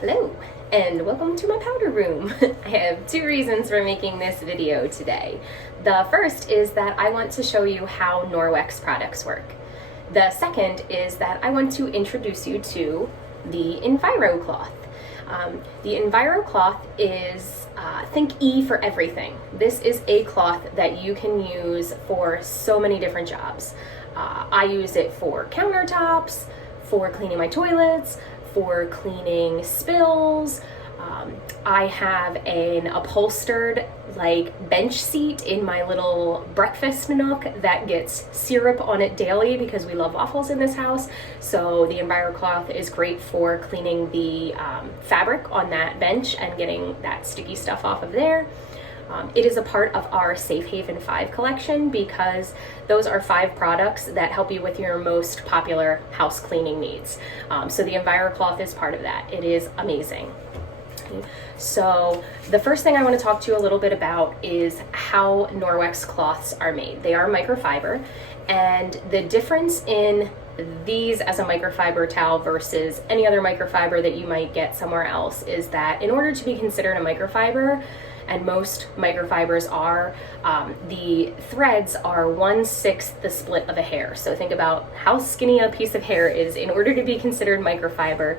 Hello and welcome to my powder room. I have two reasons for making this video today. The first is that I want to show you how Norwex products work. The second is that I want to introduce you to the EnviroCloth. The EnviroCloth is, think E for everything. This is a cloth that you can use for so many different jobs. I use it for countertops, for cleaning my toilets, for cleaning spills. I have an upholstered bench seat in my little breakfast nook that gets syrup on it daily because we love waffles in this house. So the EnviroCloth is great for cleaning the fabric on that bench and getting that sticky stuff off of there. It is a part of our Safe Haven 5 collection because those are 5 products that help you with your most popular house cleaning needs. So the EnviroCloth is part of that. It is amazing. So the first thing I want to talk to you a little bit about is how Norwex cloths are made. They are microfiber, and the difference in these as a microfiber towel versus any other microfiber that you might get somewhere else is that in order to be considered a microfiber, and most microfibers are, the threads are 1/6 the split of a hair. So think about how skinny a piece of hair is. In order to be considered microfiber,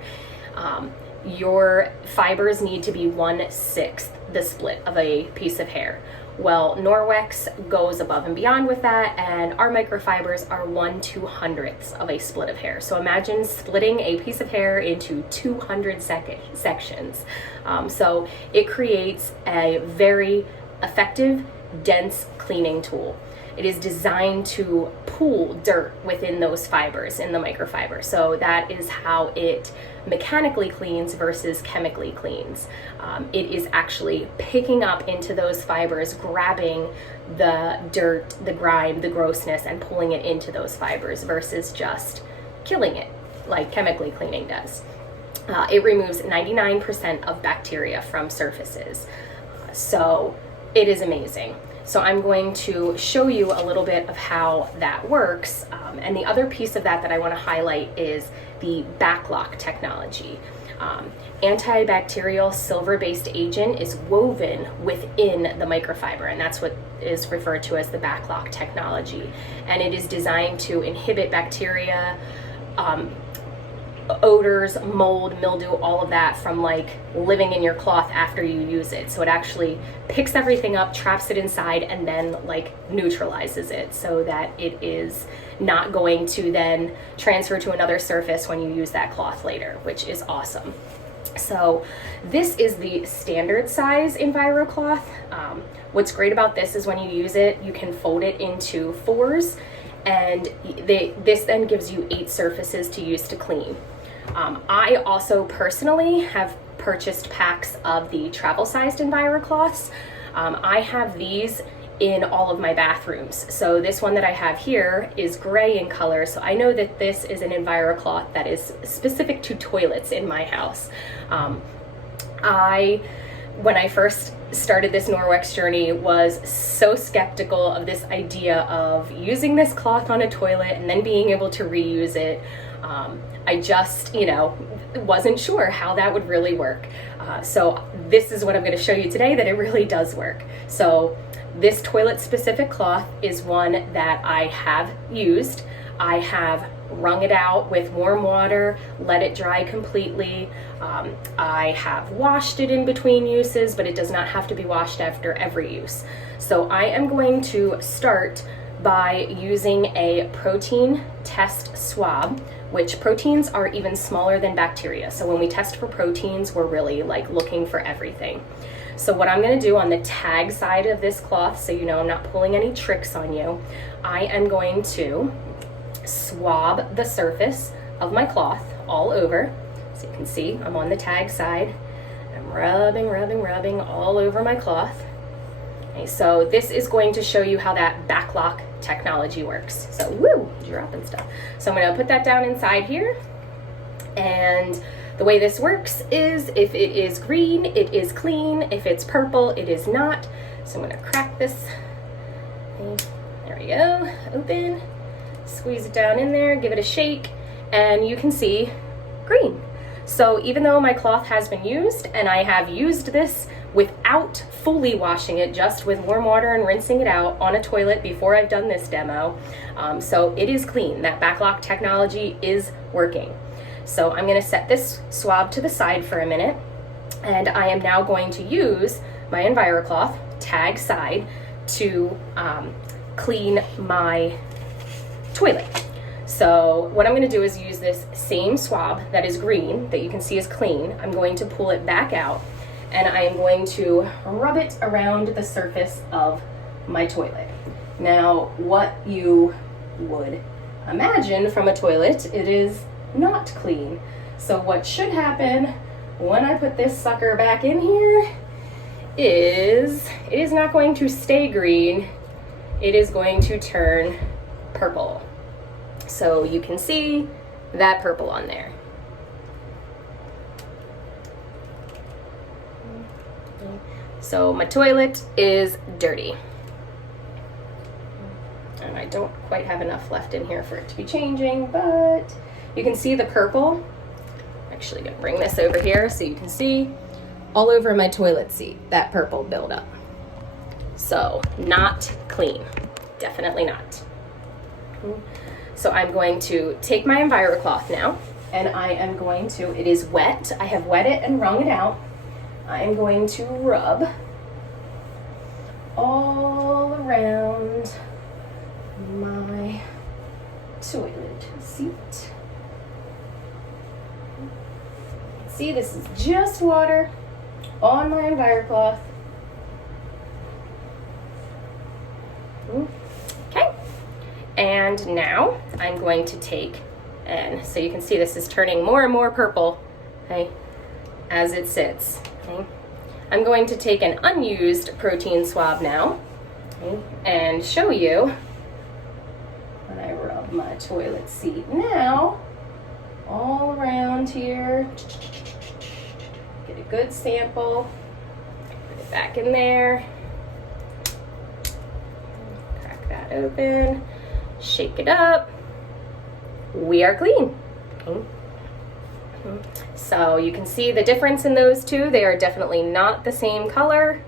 your fibers need to be 1/6 the split of a piece of hair. Well, Norwex goes above and beyond with that, and our microfibers are 1/200th of a split of hair. So imagine splitting a piece of hair into 200 sections. So it creates a very effective, dense cleaning tool. It is designed to pool dirt within those fibers in the microfiber. So that is how it mechanically cleans versus chemically cleans. It is actually picking up into those fibers, grabbing the dirt, the grime, the grossness, and pulling it into those fibers versus just killing it like chemically cleaning does. It removes 99% of bacteria from surfaces. So it is amazing. So I'm going to show you a little bit of how that works. And the other piece of that I want to highlight is the backlock technology. Antibacterial silver-based agent is woven within the microfiber, and that's what is referred to as the backlock technology. And it is designed to inhibit bacteria, odors, mold, mildew, all of that from living in your cloth after you use it. So it actually picks everything up, traps it inside, and then neutralizes it so that it is not going to then transfer to another surface when you use that cloth later, which is awesome. So this is the standard size EnviroCloth. What's great about this is when you use it, you can fold it into 4s, and this then gives you 8 surfaces to use to clean. I also personally have purchased packs of the travel-sized EnviroCloths. I have these in all of my bathrooms. So this one that I have here is gray in color, so I know that this is an EnviroCloth that is specific to toilets in my house. When I first started this Norwex journey, was so skeptical of this idea of using this cloth on a toilet and then being able to reuse it. I just, wasn't sure how that would really work. So this is what I'm going to show you today, that it really does work. So this toilet specific cloth is one that I have used. I have wrung it out with warm water, let it dry completely. I have washed it in between uses, but it does not have to be washed after every use. So I am going to start by using a protein test swab, which proteins are even smaller than bacteria. So when we test for proteins, we're really looking for everything. So what I'm going to do on the tag side of this cloth, so you know I'm not pulling any tricks on you, I am going to swab the surface of my cloth all over. So you can see I'm on the tag side. I'm rubbing all over my cloth. Okay, so this is going to show you how that backlock technology works. So woo, dropping stuff. So I'm going to put that down inside here, and the way this works is if it is green, it is clean. If it's purple, it is not. So I'm going to crack this. There we go. Open. Squeeze it down in there, give it a shake, and you can see green. So even though my cloth has been used, and I have used this without fully washing it, just with warm water and rinsing it out on a toilet before I've done this demo, so it is clean. That backlock technology is working. So I'm going to set this swab to the side for a minute, and I am now going to use my EnviroCloth tag side to clean my toilet. So what I'm going to do is use this same swab that is green, that you can see is clean. I'm going to pull it back out, and I am going to rub it around the surface of my toilet. Now, what you would imagine from a toilet, it is not clean. So what should happen when I put this sucker back in here is it is not going to stay green. It is going to turn purple. So you can see that purple on there. So my toilet is dirty. And I don't quite have enough left in here for it to be changing, but you can see the purple. I'm actually gonna bring this over here so you can see all over my toilet seat, that purple buildup. So not clean, definitely not. So I'm going to take my EnviroCloth now, and I am going to, it is wet, I have wet it and wrung it out. I am going to rub all around my toilet seat. See, this is just water on my EnviroCloth. Okay. And now I'm going to take, and so you can see this is turning more and more purple, okay, as it sits. Okay. I'm going to take an unused protein swab now, okay, and show you when I rub my toilet seat now, all around here, get a good sample, put it back in there, crack that open, shake it up. We are clean. Okay. So you can see the difference in those two. They are definitely not the same color.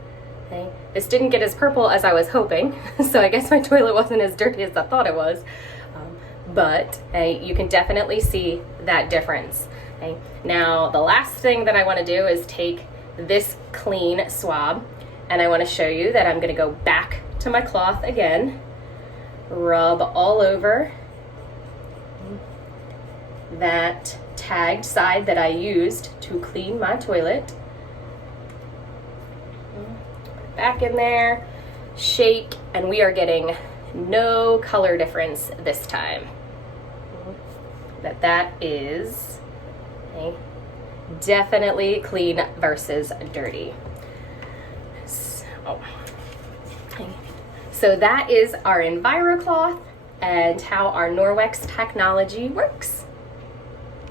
Okay. This didn't get as purple as I was hoping, so I guess my toilet wasn't as dirty as I thought it was. But you can definitely see that difference. Okay. Now the last thing that I want to do is take this clean swab, and I want to show you that I'm going to go back to my cloth again, rub all over that tagged side that I used to clean my toilet. Back in there, shake, and we are getting no color difference this time. That is definitely clean versus dirty. So that is our EnviroCloth and how our Norwex technology works.